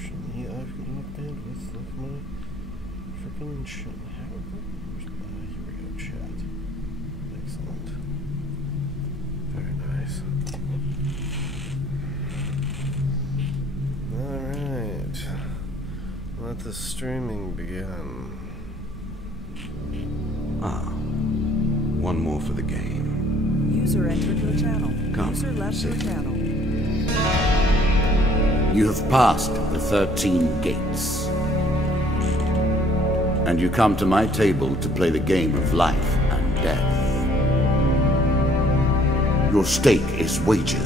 emotionally. I've got an update with my freaking shit. Here we go, chat. Excellent. Very nice. Alright. Let the streaming begin. One more for the game. User entered your channel. Come, User left your channel. You have passed the 13 gates. And you come to my table to play the game of life and death. Your stake is wagered.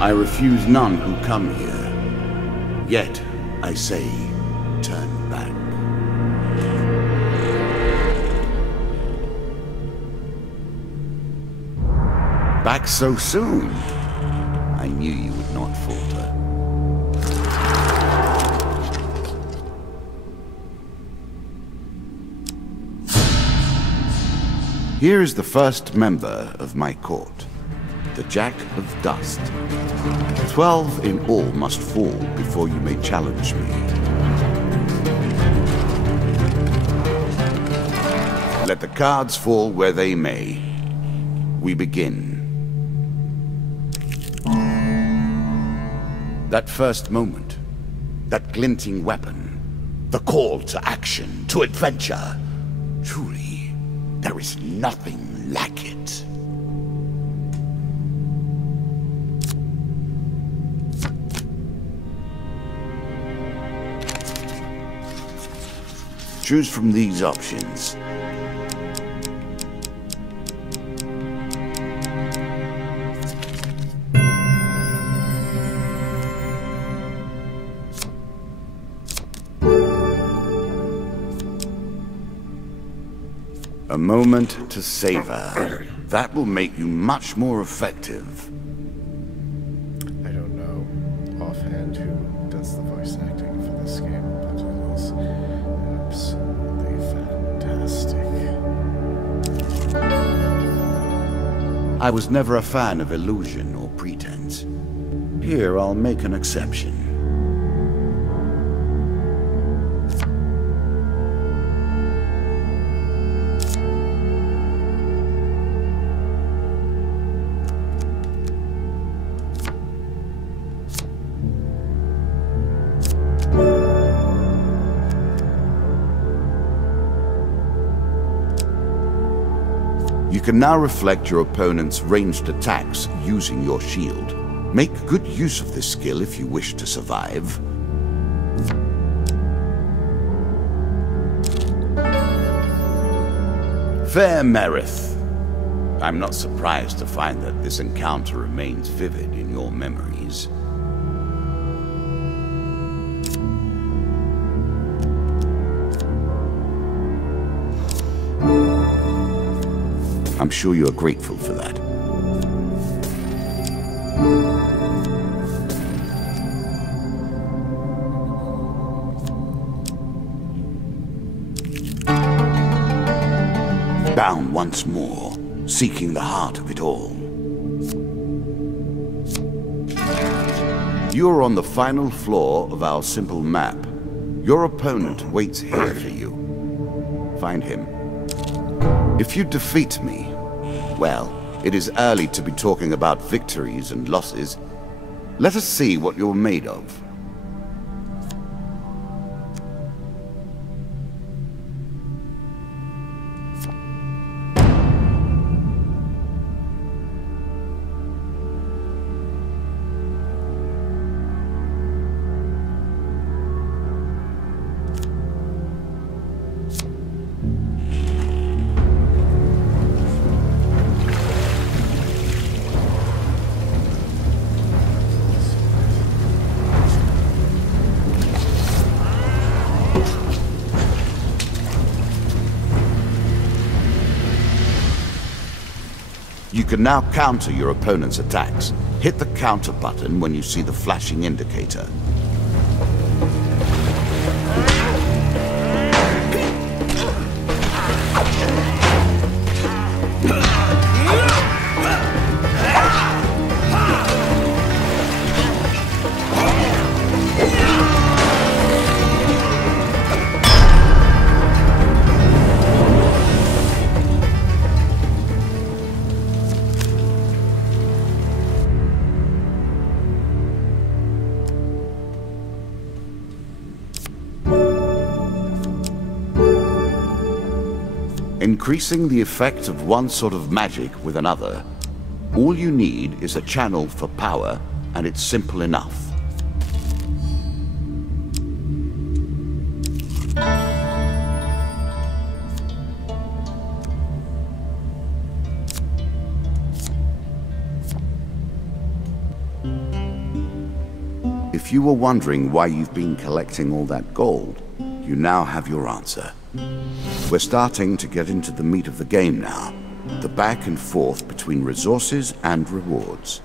I refuse none who come here. Yet, I say, turn back. Back so soon? I knew you would not falter. Here is the first member of my court, the Jack of Dust. 12 in all must fall before you may challenge me. Let the cards fall where they may. We begin. That first moment, that glinting weapon, the call to action, to adventure. Truly, there is nothing like it. Choose from these options. A moment to savor. That will make you much more effective. I don't know offhand who does the voice acting for this game, but it is absolutely fantastic. I was never a fan of illusion or pretense. Here, I'll make an exception. You can now reflect your opponent's ranged attacks using your shield. Make good use of this skill if you wish to survive. Fair Merith. I'm not surprised to find that this encounter remains vivid in your memories. I'm sure you are grateful for that. Bound once more, seeking the heart of it all. You are on the final floor of our simple map. Your opponent waits here for you. Find him. If you defeat me, well, it is early to be talking about victories and losses. Let us see what you're made of. You can now counter your opponent's attacks. Hit the counter button when you see the flashing indicator. increasing the effect of one sort of magic with another, all you need is a channel for power, and it's simple enough. If you were wondering why you've been collecting all that gold, you now have your answer. We're starting to get into the meat of the game now, the back and forth between resources and rewards.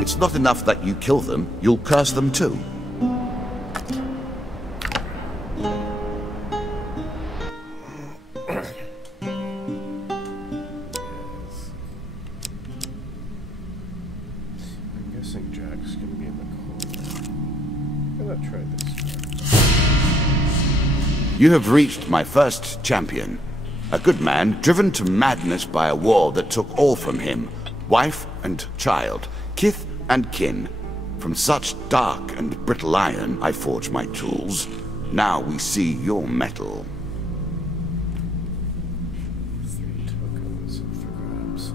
It's not enough that you kill them, you'll curse them too. I'm guessing Jack's gonna be in the corner. Why not try this? You have reached my first champion. A good man driven to madness by a war that took all from him. Wife and child, kith and kin. From such dark and brittle iron I forge my tools. Now we see your metal. 3 tokens for grabs.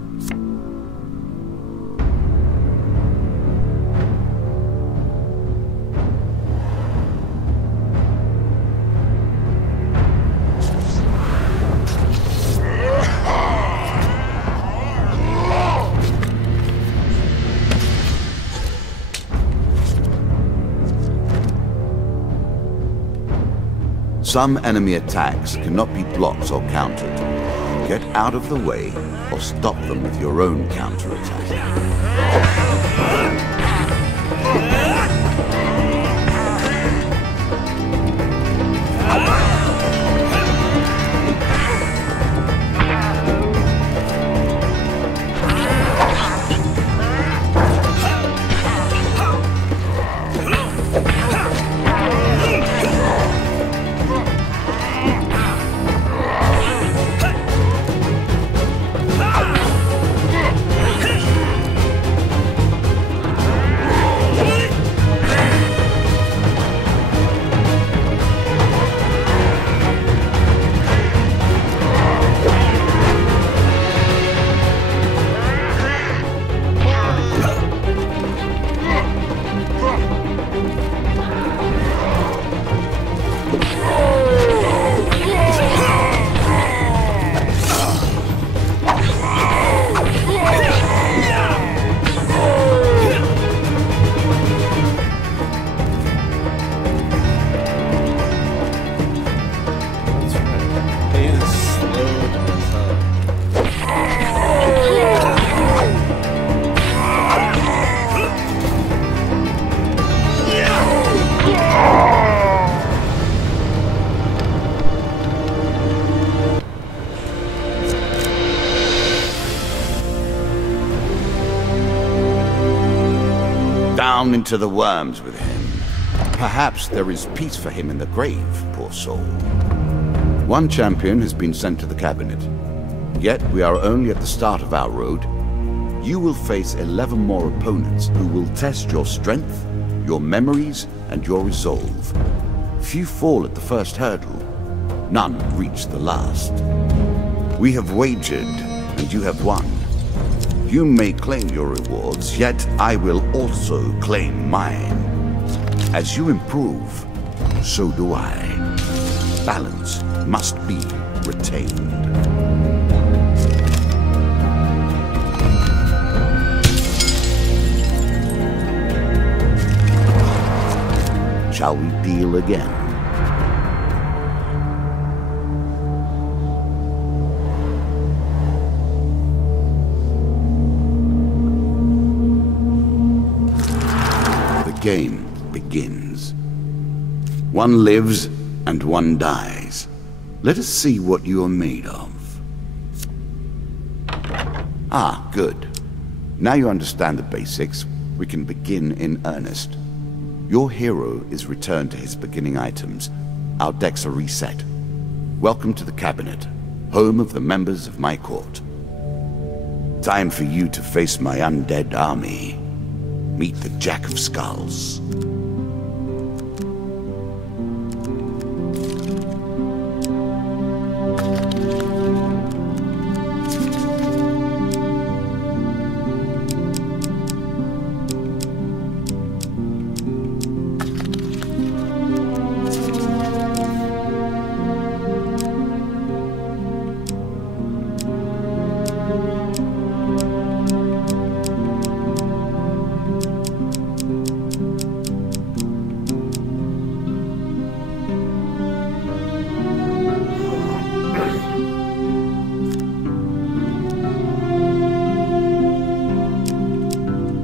Some enemy attacks cannot be blocked or countered. Get out of the way or stop them with your own counterattack. Down into the worms with him. Perhaps there is peace for him in the grave, poor soul. One champion has been sent to the cabinet. Yet we are only at the start of our road. You will face 11 more opponents who will test your strength, your memories, and your resolve. Few fall at the first hurdle. None reach the last. We have wagered, and you have won. You may claim your rewards, yet I will also claim mine. As you improve, so do I. Balance must be retained. Shall we deal again? Game begins. One lives and one dies. Let us see what you are made of. Ah, good. Now you understand the basics, we can begin in earnest. your hero is returned to his beginning items. Our decks are reset. Welcome to the cabinet, home of the members of my court. Time for you to face my undead army. Meet the Jack of Skulls.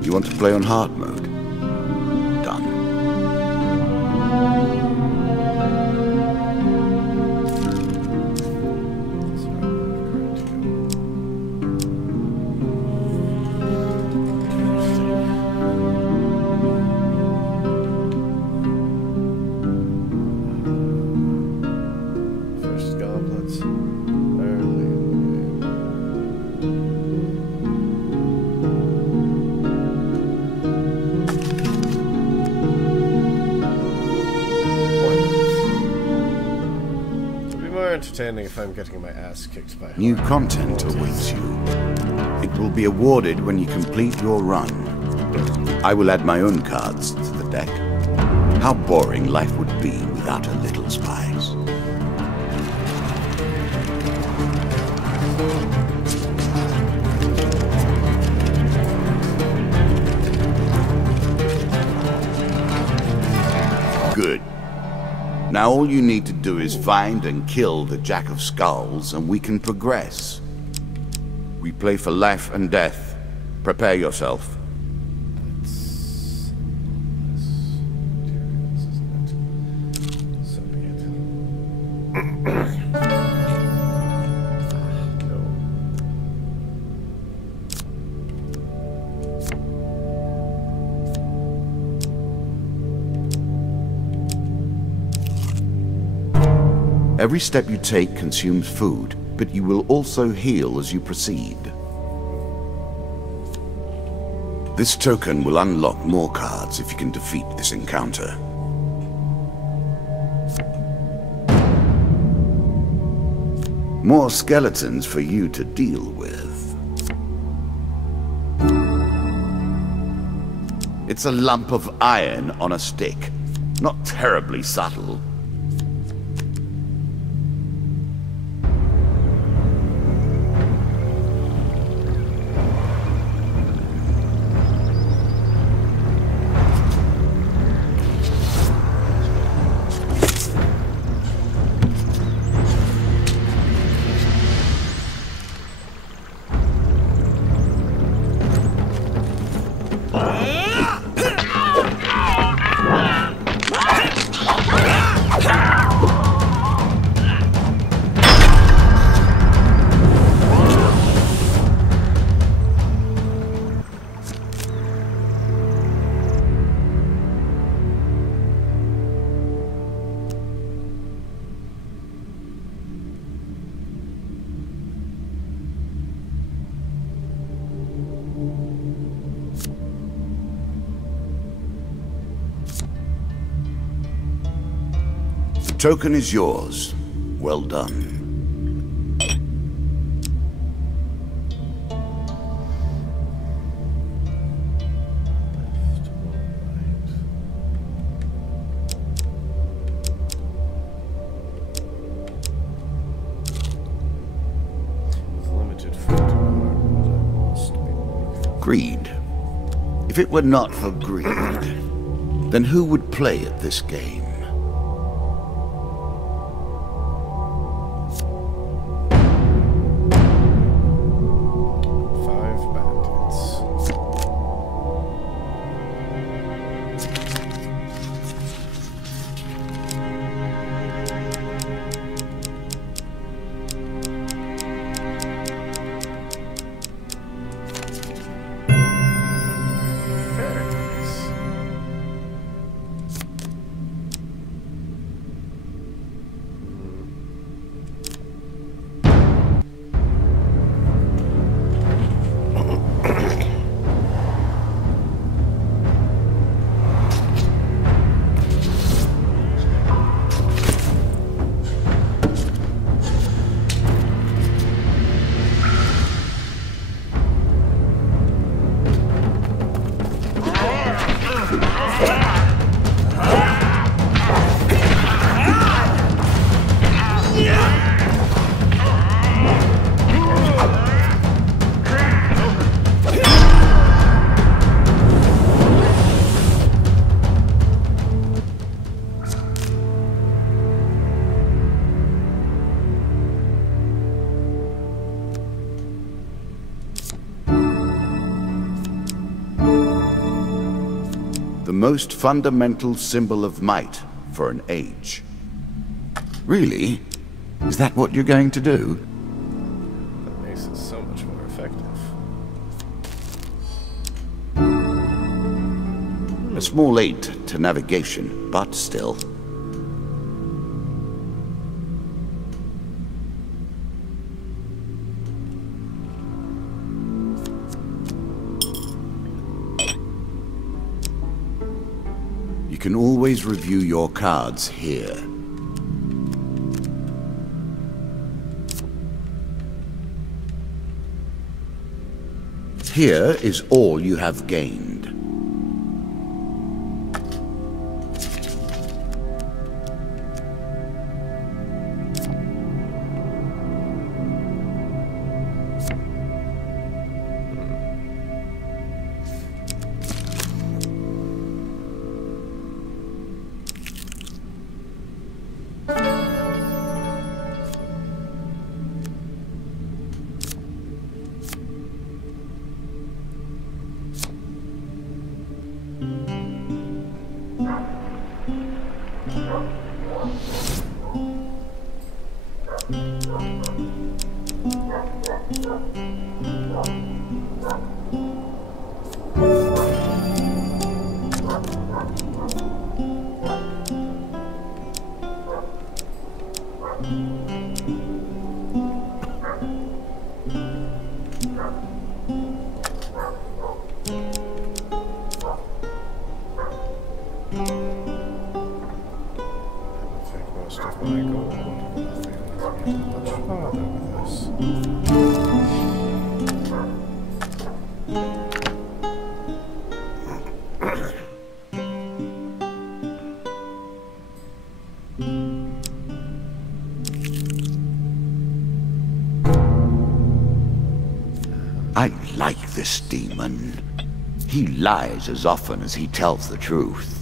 You want to play on hard mode? Done. First goblets early in the game. Entertaining if I'm getting my ass kicked by New horror. content awaits you. It will be awarded when you complete your run. I will add my own cards to the deck. How boring life would be without a little spice. Good. Now all you need to do is find and kill the Jack of Skulls, and we can progress. We play for life and death. Prepare yourself. That's materials, isn't it? So be it. No. Every step you take consumes food, but you will also heal as you proceed. This token will unlock more cards if you can defeat this encounter. More skeletons for you to deal with. It's a lump of iron on a stick. Not terribly subtle. The token is yours. Well done. Left or right? With limited food to harm, but I must be looking. Greed. If it were not for greed, then who would play at this game? most fundamental symbol of might for an age. Really? Is that what you're going to do? That makes it so much more effective. A small aid to navigation, but still. You can always review your cards here. Here is all you have gained. I like this demon. He lies as often as he tells the truth.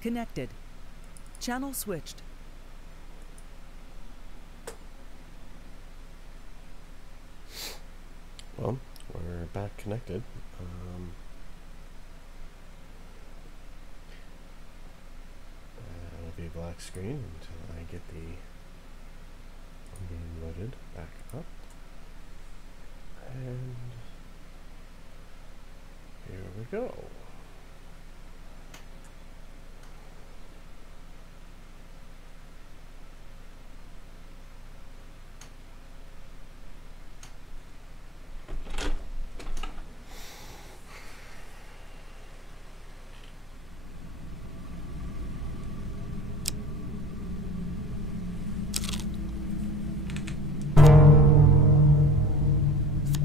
Connected. Channel switched. Well, we're back connected. It'll be a black screen until I get the game loaded back up. And here we go.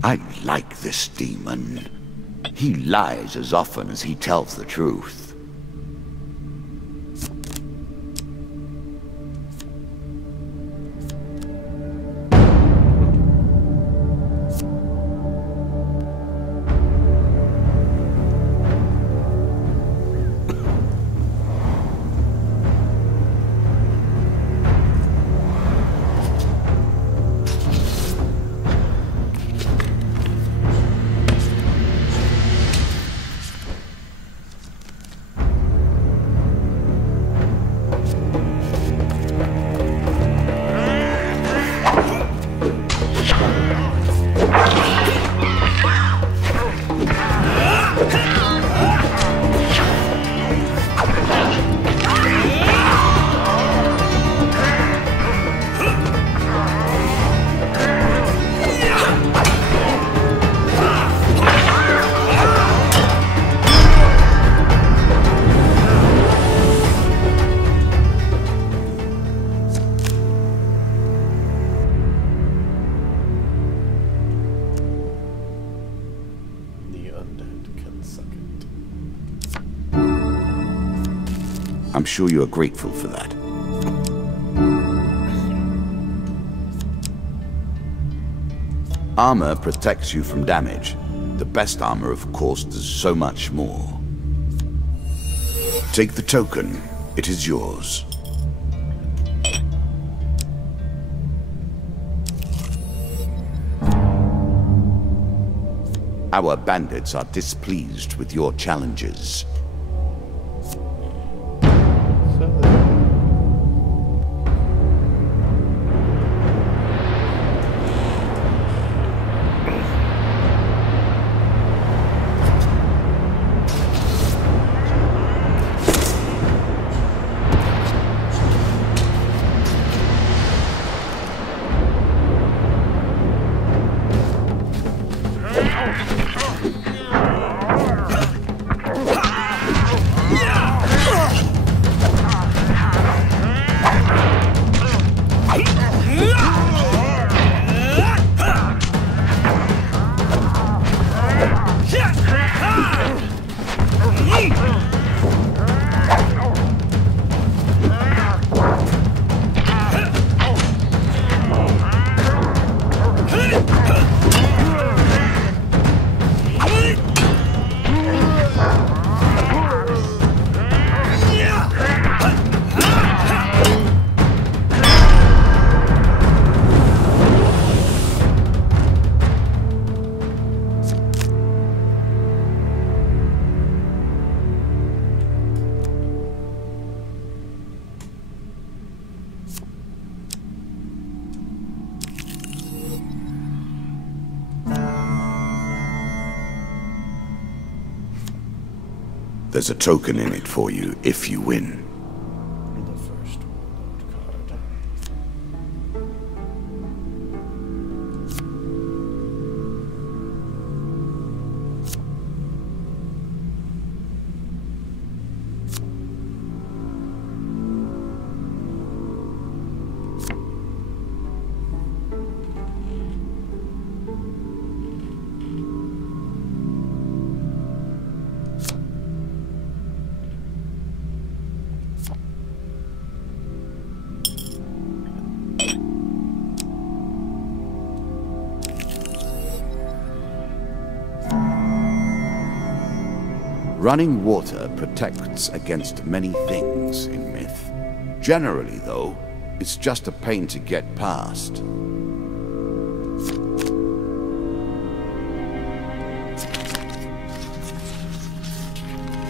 I like this demon. He lies as often as he tells the truth. I'm sure you are grateful for that. Armor protects you from damage. The best armor, of course, does so much more. Take the token. It is yours. Our bandits are displeased with your challenges. There's a token in it for you if you win. The first warlord card. Running water protects against many things in myth. Generally, though, it's just a pain to get past.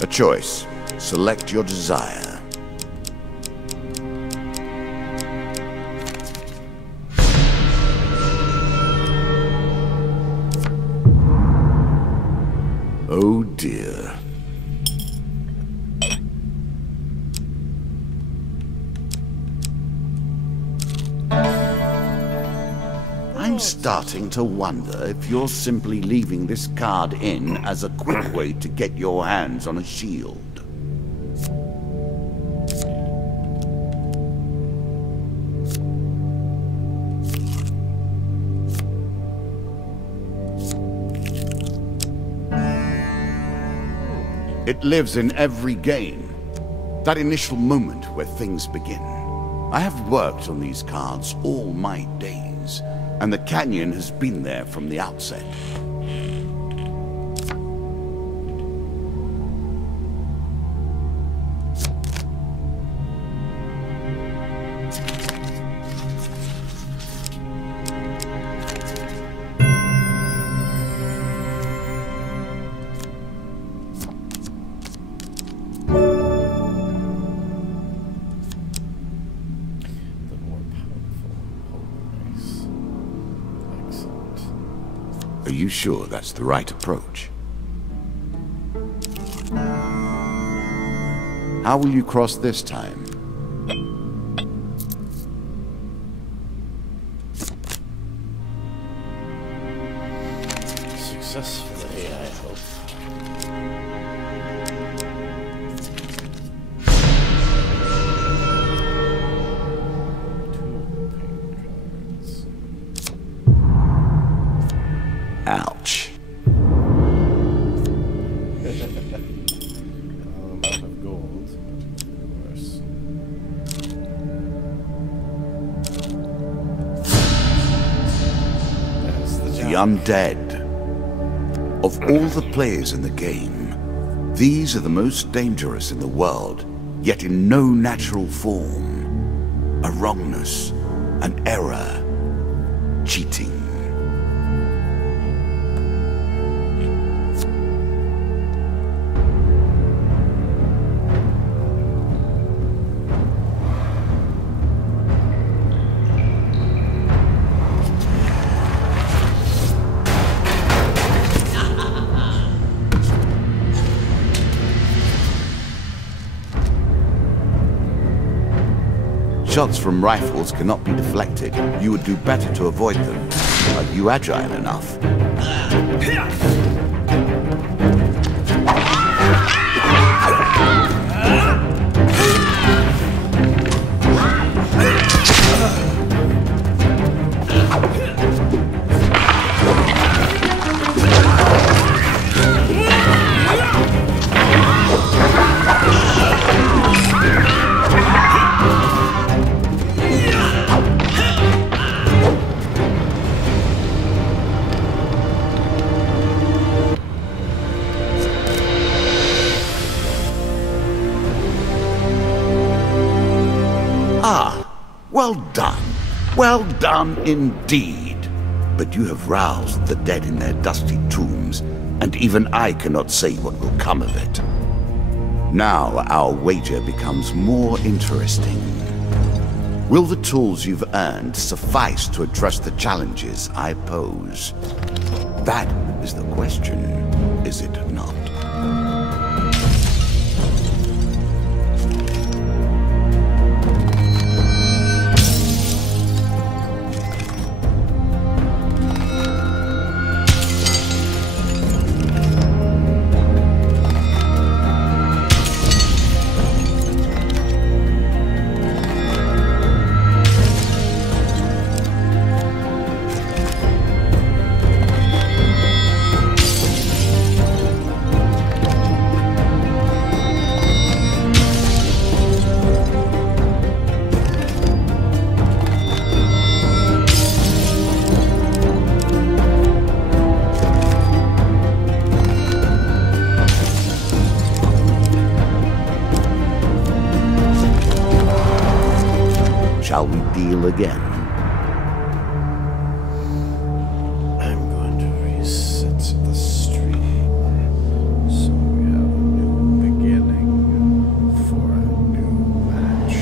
A choice. Select your desire. Oh dear. I'm starting to wonder if you're simply leaving this card in as a quick way to get your hands on a shield. It lives in every game. That initial moment where things begin. I have worked on these cards all my days, and the canyon has been there from the outset. Are you sure that's the right approach? How will you cross this time? Successfully, I hope. Ouch. Amount of gold, but of course. The undead. Of all the players in the game, these are the most dangerous in the world, yet in no natural form. A wrongness, an error, cheating. Shots from rifles cannot be deflected. You would do better to avoid them. Are you agile enough? Well done. Well done indeed. But you have roused the dead in their dusty tombs, and even I cannot say what will come of it. Now our wager becomes more interesting. Will the tools you've earned suffice to address the challenges I pose? That is the question, is it not? Shall we deal again? I'm going to reset the stream so we have a new beginning for a new match.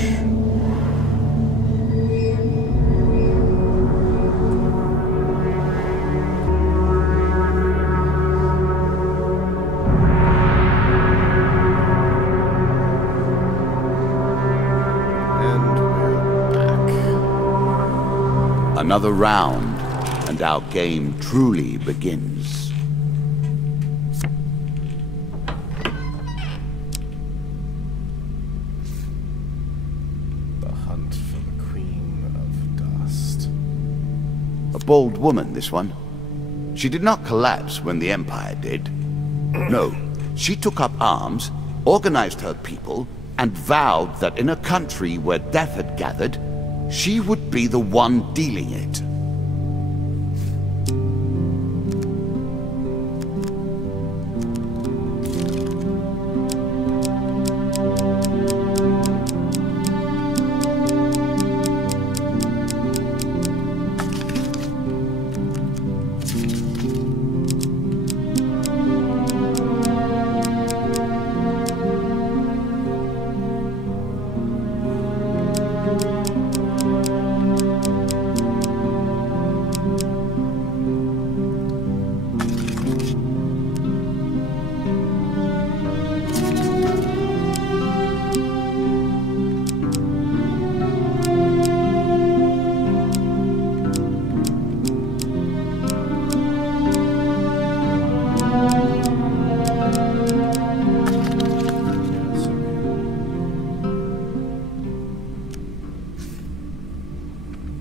Another round, and our game truly begins. The hunt for the Queen of Dust. A bold woman, this one. She did not collapse when the Empire did. No, she took up arms, organized her people, and vowed that in a country where death had gathered, she would be the one dealing it.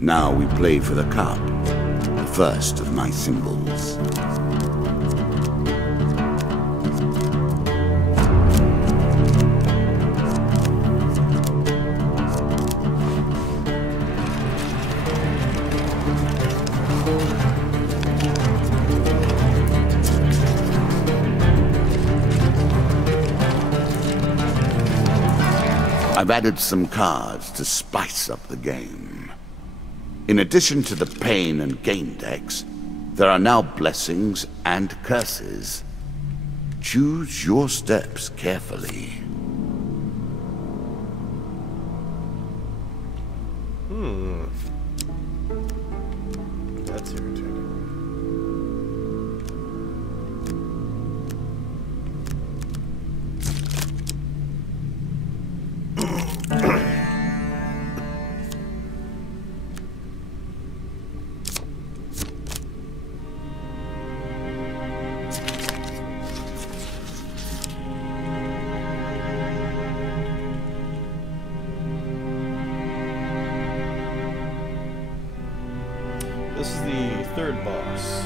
Now we play for the cup, the first of my symbols. I've added some cards to spice up the game. In addition to the pain and gain decks, there are now blessings and curses. Choose your steps carefully. That's irritating. This is the third boss.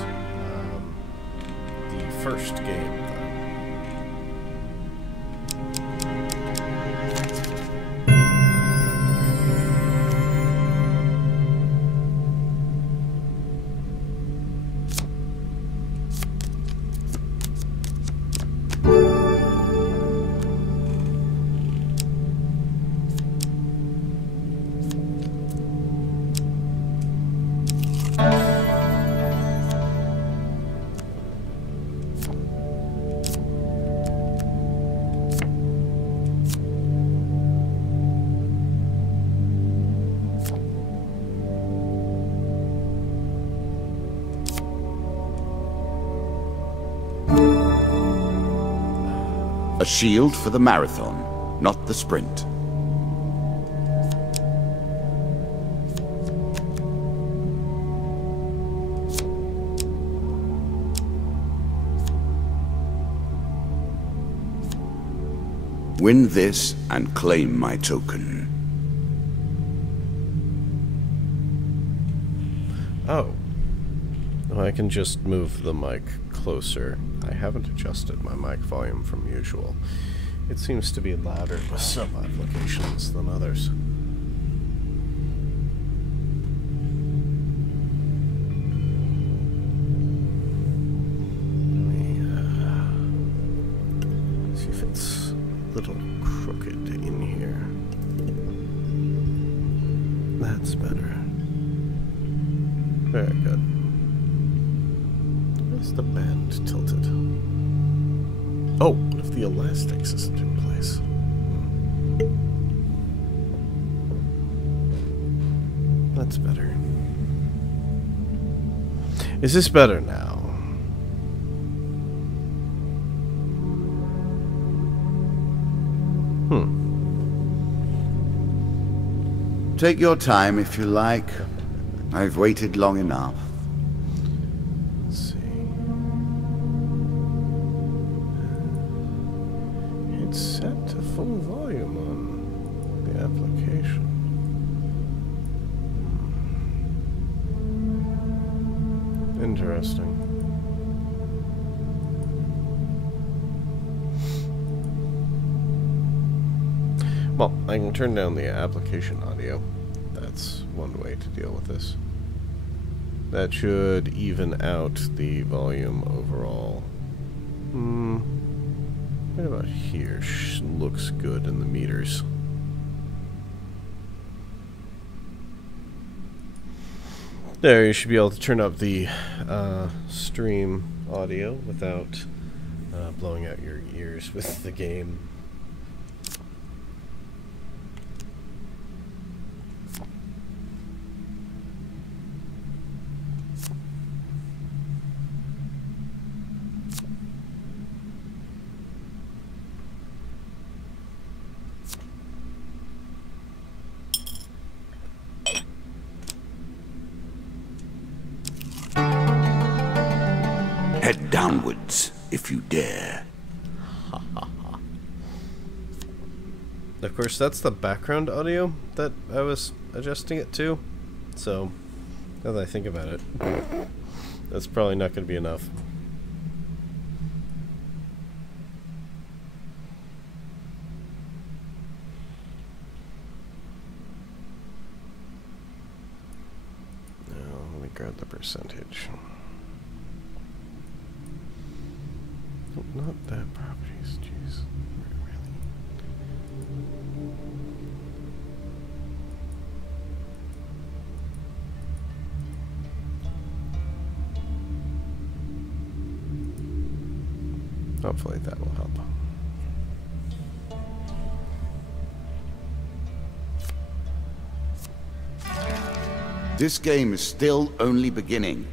The first game, though. A shield for the marathon, not the sprint. Win this and claim my token. Oh. Well, I can just move the mic closer. I haven't adjusted my mic volume from usual. It seems to be louder with some applications than others. Let me see if it's a little crooked in here. That's better. Very good. Where's the band tilted? Oh, what if the elastics isn't in place? That's better. Is this better now? Take your time if you like. I've waited long enough. Let's see. It's set to full volume on the application. Interesting. Well, I can turn down the application audio. That's one way to deal with this. That should even out the volume overall. Right about here looks good in the meters. There, you should be able to turn up the stream audio without blowing out your ears with the game. Head downwards, if you dare. Of course, that's the background audio that I was adjusting it to. So, now that I think about it, that's probably not going to be enough. Now, let me grab the percentage. Not that properties, jeez. Hopefully that will help. This game is still only beginning.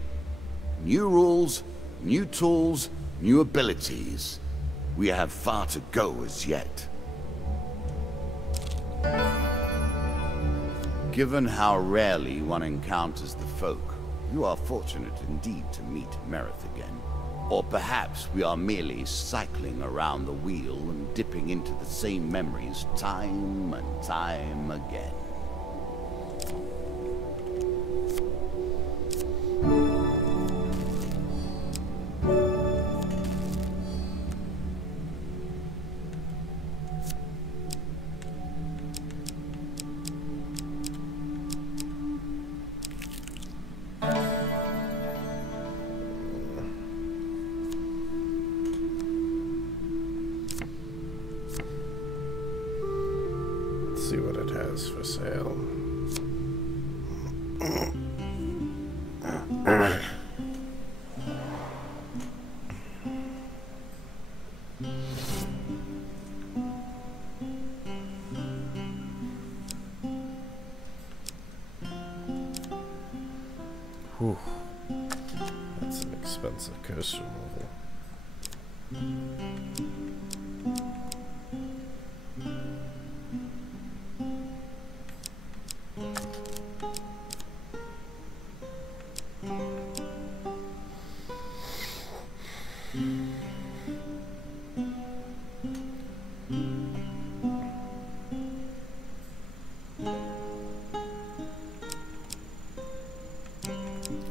New rules, new tools, new abilities. We have far to go as yet. Given how rarely one encounters the folk, you are fortunate indeed to meet Merith again. Or perhaps we are merely cycling around the wheel and dipping into the same memories time and time again. See what it has for sale. Whew. That's an expensive curse removal.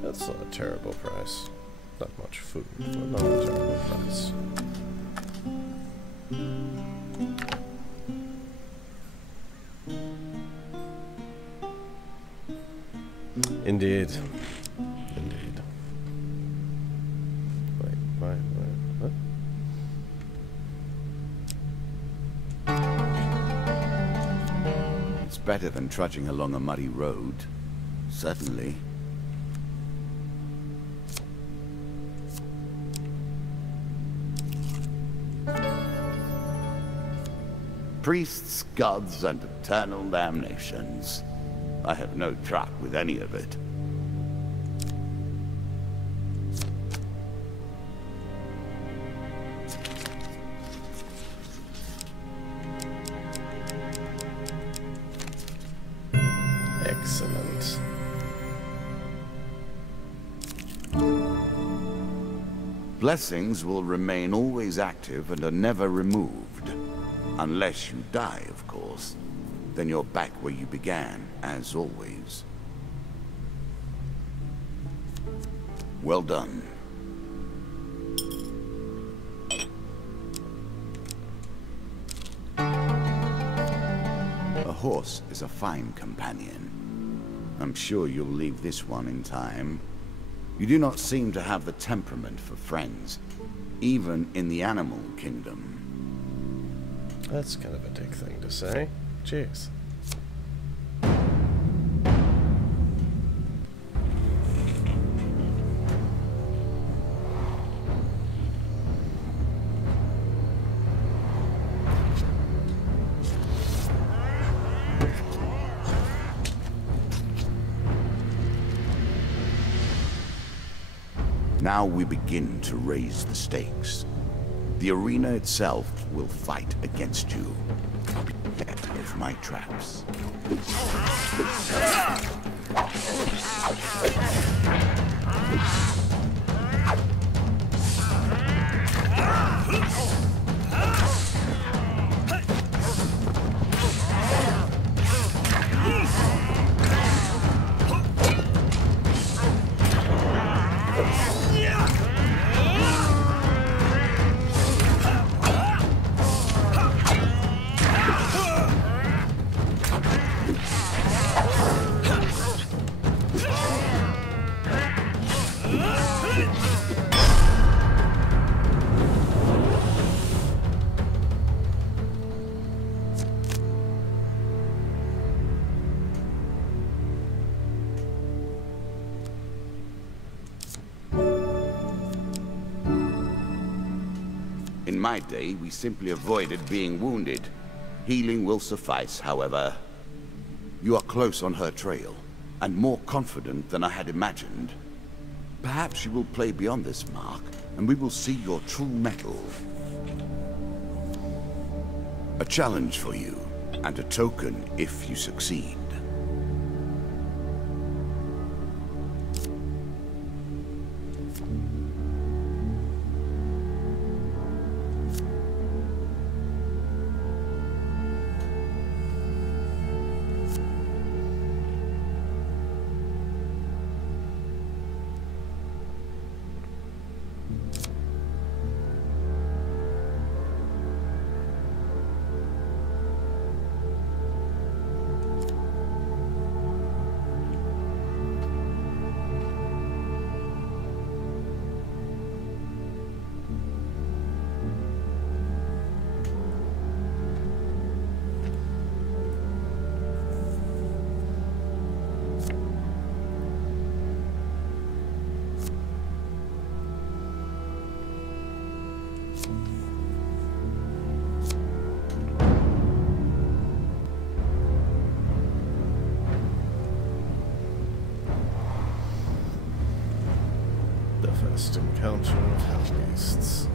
That's not a terrible price. Not much food, but not a terrible price. Indeed. Indeed. Wait, what? It's better than trudging along a muddy road. Certainly. Priests, gods, and eternal damnations. I have no truck with any of it. Excellent. Blessings will remain always active and are never removed. Unless you die, of course. Then you're back where you began, as always. Well done. A horse is a fine companion. I'm sure you'll leave this one in time. You do not seem to have the temperament for friends, even in the animal kingdom. That's kind of a dick thing to say. Jeez. Now we begin to raise the stakes. The arena itself will fight against you. Prepare of my traps. In my day, we simply avoided being wounded. Healing will suffice, however. You are close on her trail, and more confident than I had imagined. Perhaps you will play beyond this mark, and we will see your true mettle. A challenge for you, and a token if you succeed. First encounter of hellbeasts.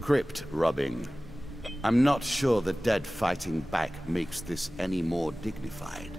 Crypt rubbing. I'm not sure the dead fighting back makes this any more dignified.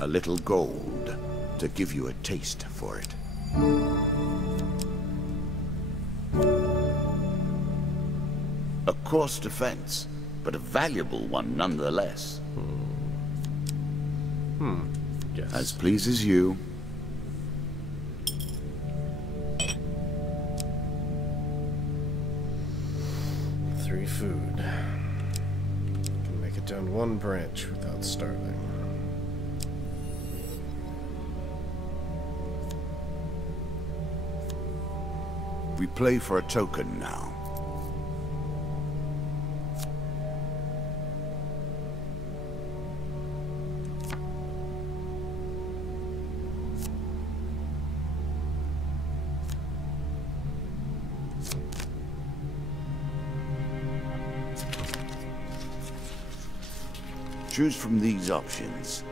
A little gold to give you a taste for it. A coarse defense, but a valuable one nonetheless. Yes. As pleases you. Three food. Can make it down one branch without starving. We play for a token now. Choose from these options.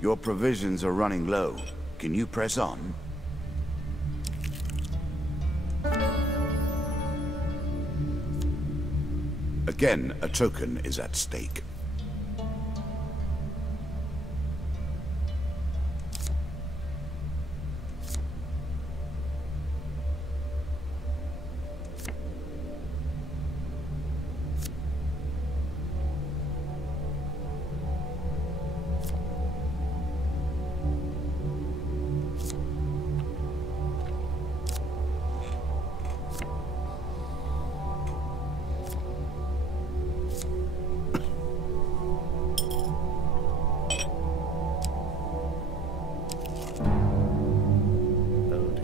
Your provisions are running low. Can you press on? Again, a token is at stake.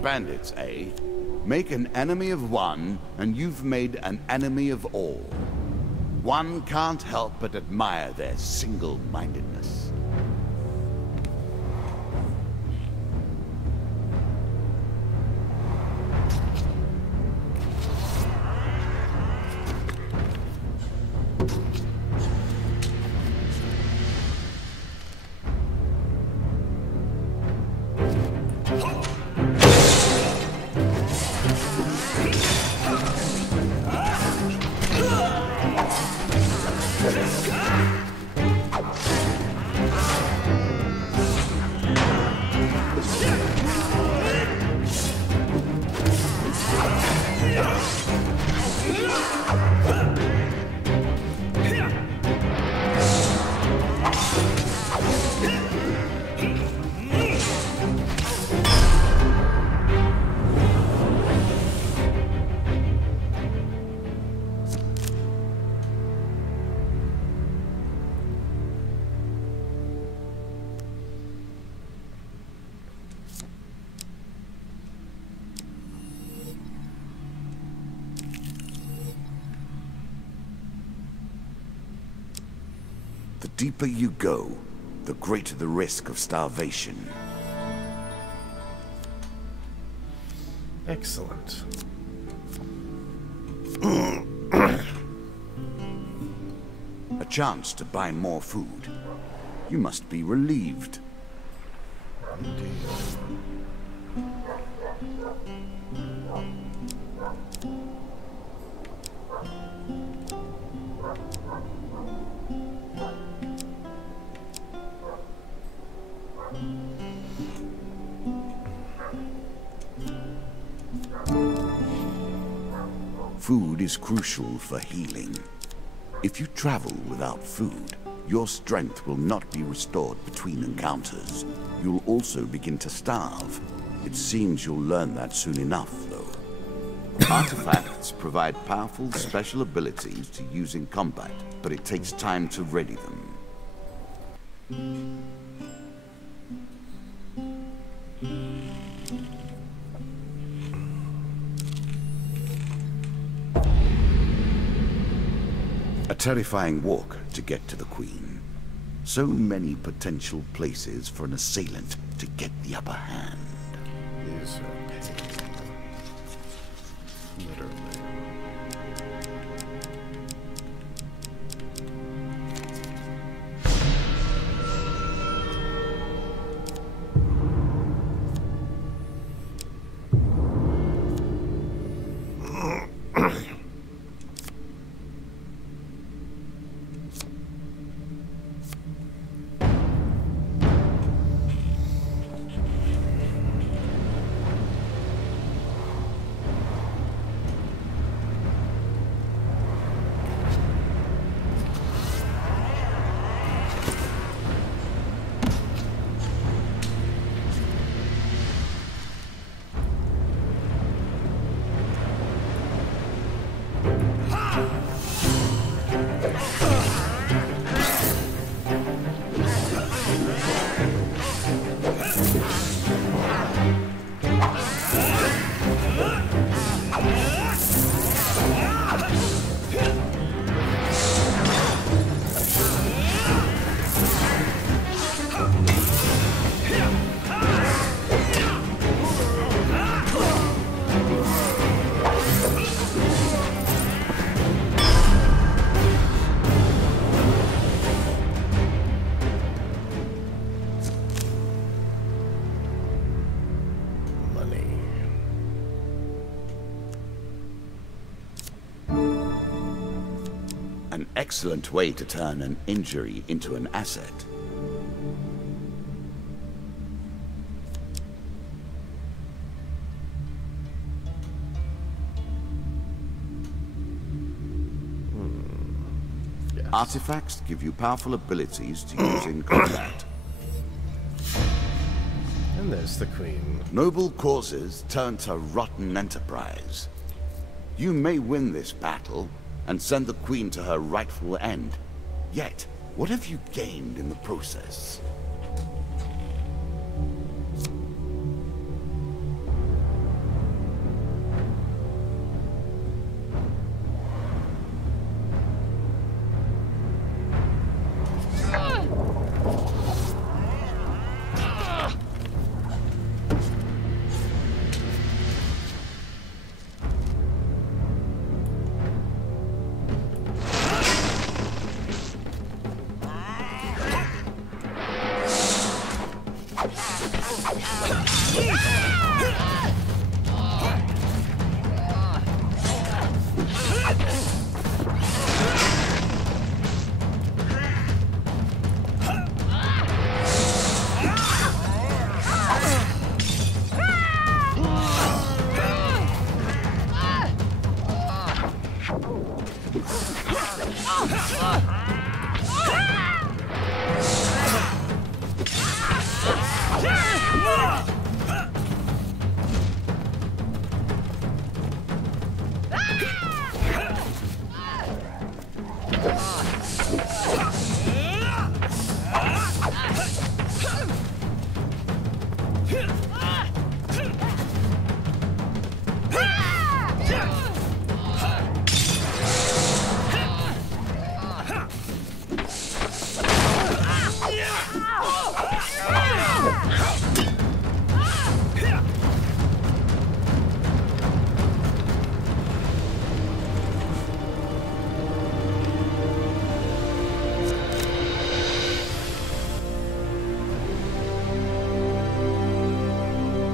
Bandits, eh? Make an enemy of one, and you've made an enemy of all. One can't help but admire their single-mindedness. The deeper you go, the greater the risk of starvation. Excellent. A chance to buy more food. You must be relieved. Indeed. Food is crucial for healing. If you travel without food, your strength will not be restored between encounters. You'll also begin to starve. It seems you'll learn that soon enough, though. Artifacts provide powerful special abilities to use in combat, but it takes time to ready them. A terrifying walk to get to the Queen. So many potential places for an assailant to get the upper hand. These are pains. Literally. An excellent way to turn an injury into an asset. Yes. Artifacts give you powerful abilities to use in combat. And there's the queen. Noble causes turn to rotten enterprise. You may win this battle and send the queen to her rightful end. Yet, what have you gained in the process?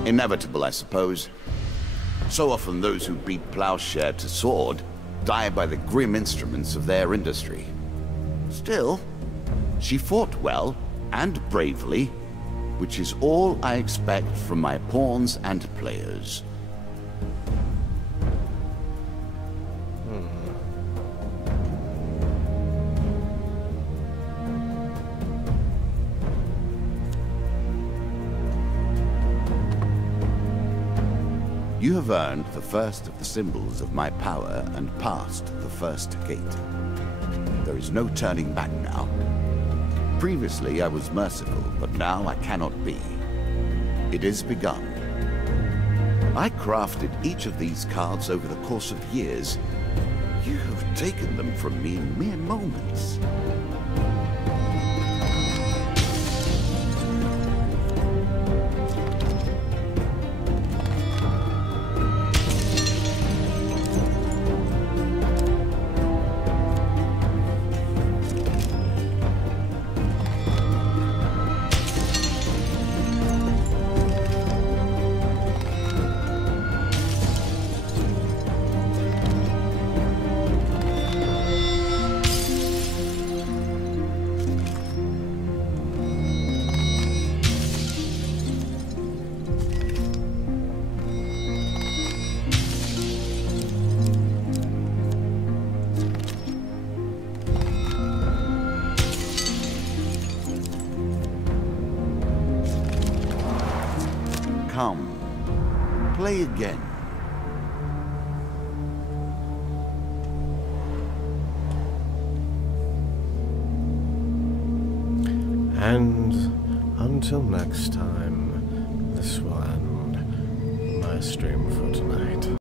Inevitable, I suppose. So often those who beat plowshare to sword die by the grim instruments of their industry. Still, she fought well and bravely, which is all I expect from my pawns and players. You have earned the first of the symbols of my power and passed the first gate. There is no turning back now. Previously I was merciful, but now I cannot be. It is begun. I crafted each of these cards over the course of years. You have taken them from me in mere moments. Come, play again. And until next time, this will end my stream for tonight.